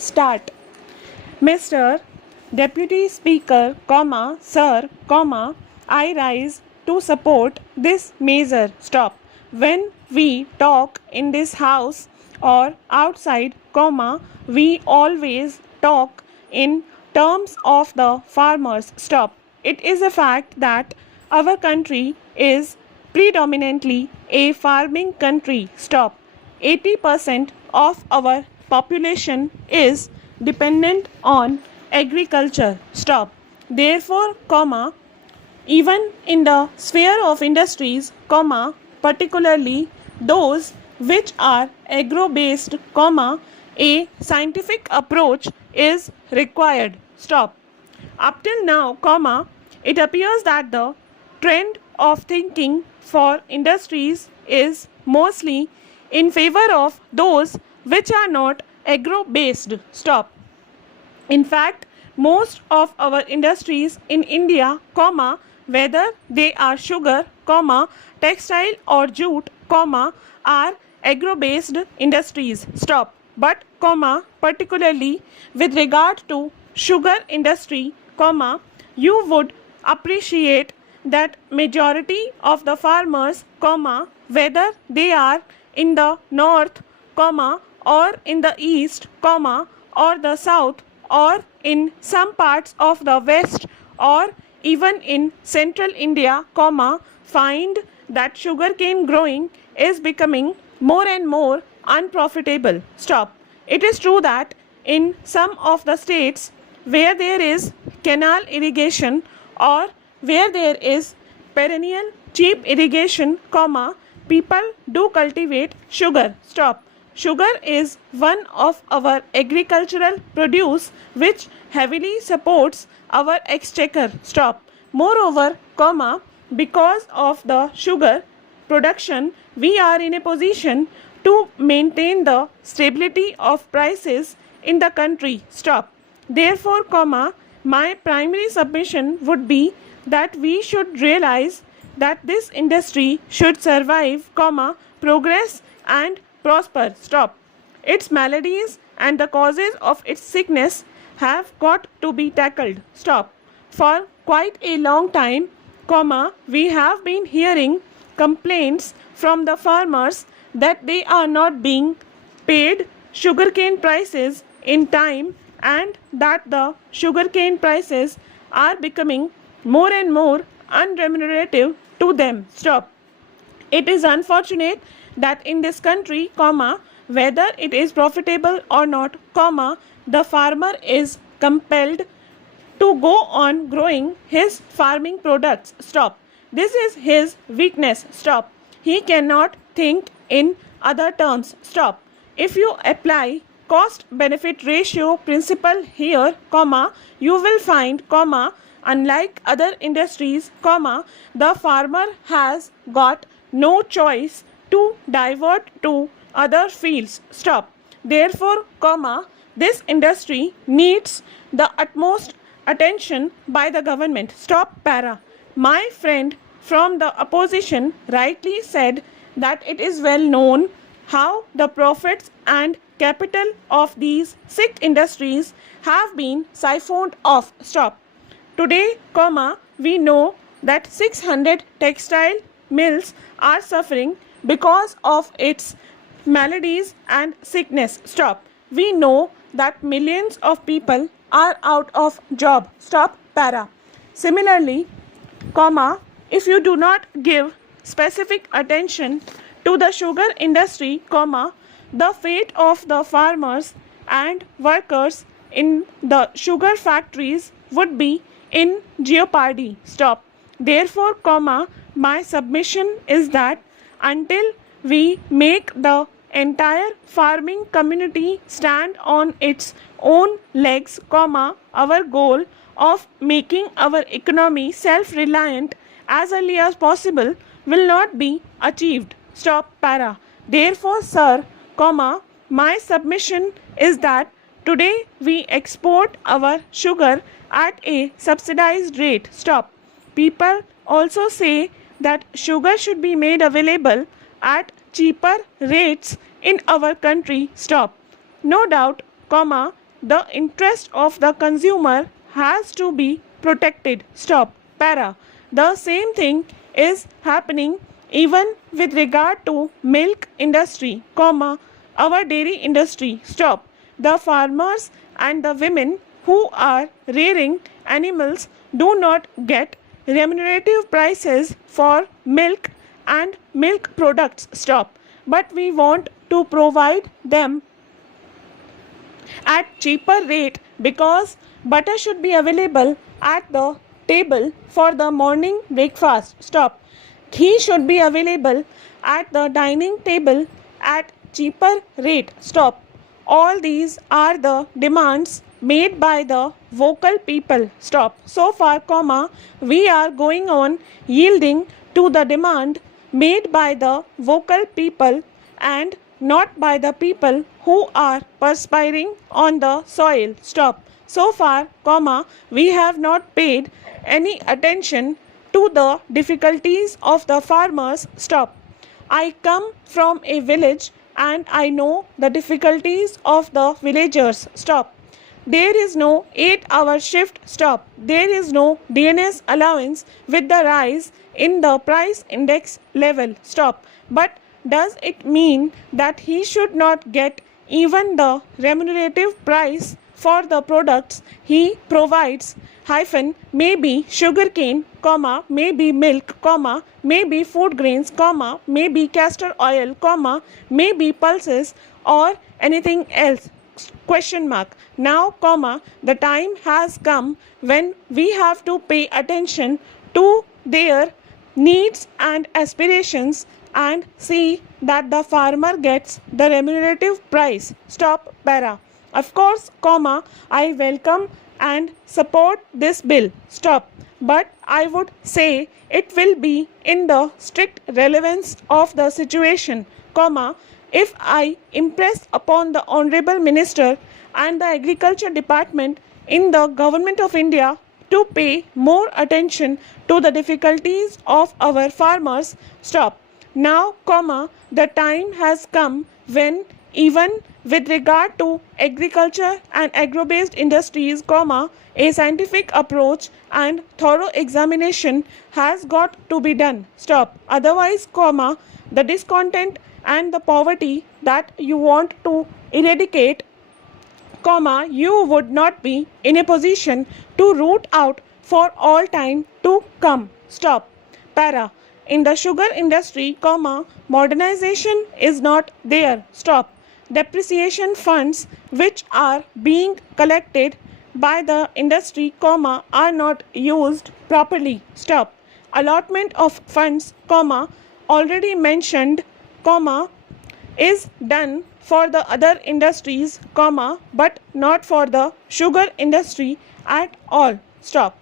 Start. Mr. Deputy Speaker, Sir, I rise to support this measure. Stop. When we talk in this house or outside, we always talk in terms of the farmers. Stop. It is a fact that our country is predominantly a farming country. Stop. 80% of our population is dependent on agriculture. Stop. Therefore, even in the sphere of industries, particularly those which are agro-based, a scientific approach is required. Stop. Up till now, it appears that the trend of thinking for industries is mostly in favor of those which are not agro-based. Stop. In fact, most of our industries in India, whether they are sugar, textile or jute, are agro-based industries. Stop. But, particularly with regard to sugar industry, you would appreciate that majority of the farmers, whether they are in the north, or in the east, or the south, or in some parts of the west, or even in central India, find that sugarcane growing is becoming more and more unprofitable. Stop. It is true that in some of the states where there is canal irrigation or where there is perennial cheap irrigation, people do cultivate sugar. Stop. Sugar is one of our agricultural produce which heavily supports our exchequer. Stop. Moreover, because of the sugar production, we are in a position to maintain the stability of prices in the country. Stop. Therefore, my primary submission would be that we should realize that this industry should survive, progress and prosper. Stop. Its maladies and the causes of its sickness have got to be tackled. Stop. For quite a long time, we have been hearing complaints from the farmers that they are not being paid sugarcane prices in time and that the sugarcane prices are becoming more and more unremunerative to them. Stop. It is unfortunate that in this country, whether it is profitable or not, the farmer is compelled to go on growing his farming products. Stop. This is his weakness. Stop. He cannot think in other terms. Stop. If you apply cost benefit ratio principle here, you will find, unlike other industries, the farmer has got no choice to divert to other fields. Stop. Therefore, this industry needs the utmost attention by the government. Stop. My friend from the opposition rightly said that it is well known how the profits and capital of these sick industries have been siphoned off. Stop. Today, we know that 600 textile mills are suffering because of its maladies and sickness. Stop. We know that millions of people are out of job. Stop. Similarly, if you do not give specific attention to the sugar industry, the fate of the farmers and workers in the sugar factories would be in jeopardy. Stop. Therefore, my submission is that until we make the entire farming community stand on its own legs, our goal of making our economy self-reliant as early as possible will not be achieved. Stop. Therefore, sir, my submission is that today we export our sugar at a subsidized rate. Stop. People also say that sugar should be made available at cheaper rates in our country. Stop. No doubt, the interest of the consumer has to be protected. Stop. Para. The same thing is happening even with regard to milk industry, comma, our dairy industry. Stop. The farmers and the women who are rearing animals do not get remunerative prices for milk and milk products. Stop. But we want to provide them at cheaper rate because butter should be available at the table for the morning breakfast. Stop. Ghee should be available at the dining table at cheaper rate. Stop. All these are the demands made by the vocal people. Stop. So far, comma, we are going on yielding to the demand made by the vocal people and not by the people who are perspiring on the soil. Stop. So far, comma, we have not paid any attention to the difficulties of the farmers. Stop. I come from a village and I know the difficulties of the villagers. Stop. There is no 8-hour shift. Stop. There is no DNS allowance with the rise in the price index level. Stop. But does it mean that he should not get even the remunerative price for the products he provides? Hyphen, maybe sugarcane, comma, maybe milk, comma, maybe food grains, comma, maybe castor oil, comma, maybe pulses or anything else? Question mark. Now, comma, the time has come when we have to pay attention to their needs and aspirations and see that the farmer gets the remunerative price. Stop. Para. Of course, comma, I welcome and support this bill. Stop. But I would say it will be in the strict relevance of the situation, comma, if I impress upon the Honorable Minister and the Agriculture Department in the Government of India to pay more attention to the difficulties of our farmers. Stop. Now, comma, the time has come when even with regard to agriculture and agro-based industries, comma, a scientific approach and thorough examination has got to be done. Stop. Otherwise, comma, the discontent and the poverty that you want to eradicate, comma, you would not be in a position to root out for all time to come. Stop. Para. In the sugar industry, comma, modernization is not there. Stop. Depreciation funds which are being collected by the industry, comma, are not used properly. Stop. Allotment of funds, comma, already mentioned, comma, is done for the other industries, comma, but not for the sugar industry at all. Stop.